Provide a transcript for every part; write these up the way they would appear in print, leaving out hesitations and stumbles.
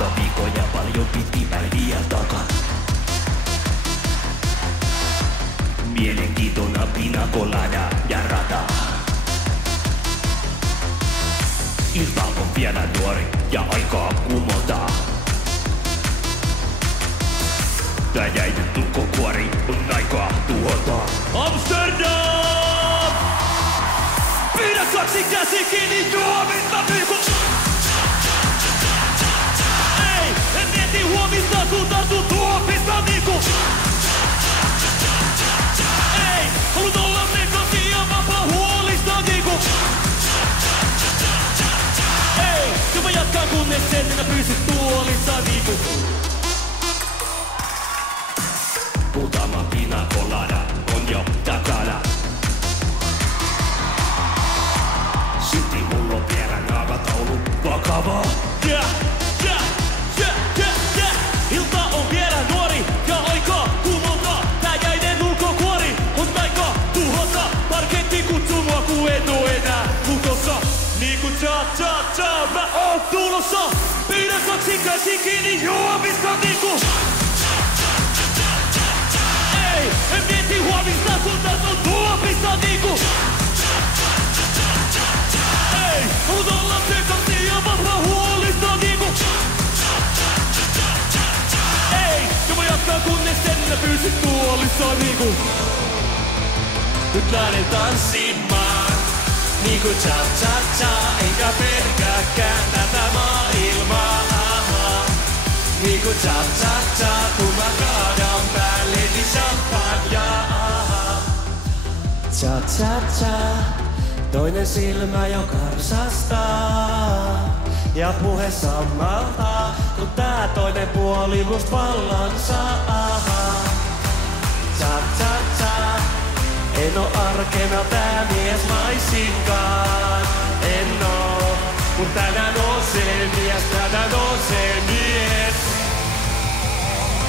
Pitkä viikko ja paljon pitkiä päiviä takan. Mielenkiintona pina colada ja rata. Ilta on vielä nuori ja aikaa kumota. Tää jäinen tulkkokuori on aikaa tuhota. Amsterdam! Pidä kaksi käsi kiinni juomista viikko. Ei, en mieti huomista kun tartun tuopista niinku. Ei, haluut olla sekaisin ja vapaa huolista niinku. Ei, ja mä jatkan kunnes sen minä pysyt tuolissa niinku. Muutama pina colada on jo takana. Silti mulla on vielä aikataulu vakava. Ilta on vielä nuori ja aika kumota. Tää jäinen ulkokuori on aika tuhota. Parketti kutsuu mua ku en oo enää lukossa. Niinku cha mä oon tulossa. Pidä kaksi käsi kiinni juomista niinku. Ei, en mieti huomista kun tartun tuopista niinku. Ei, haluut olla sekaisin ja vapaa huolista niinku. Ei, ja mä jatkan kunnes en pysy tuolissa niinku. Nyt lähden tanssimaan niinku cha-cha-cha. Enkä pelkääkään tätä maailmaa. Niinku cha-cha-cha, kun mä kaadan päälleni champagnea. Cha-cha-cha, toinen silmä jo karsastaa. Ja puhe sammaltaa, kun tää toinen puoli must vallan saa. Cha-cha-cha, en oo arkena tää mies laisinkaan. En oo, kun tänään nousee mies, tänään nousee mies.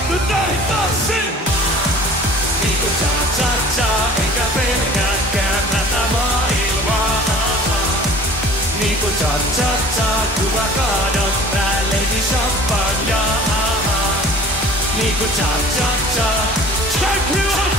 Nyt näin tanssin! Niinku cha-cha-cha, enkä pelkääkään tätä maailmaa. Niinku cha-cha-cha, kun mä kaadan päälleni champagnea. Niinku cha-cha-cha, thank you!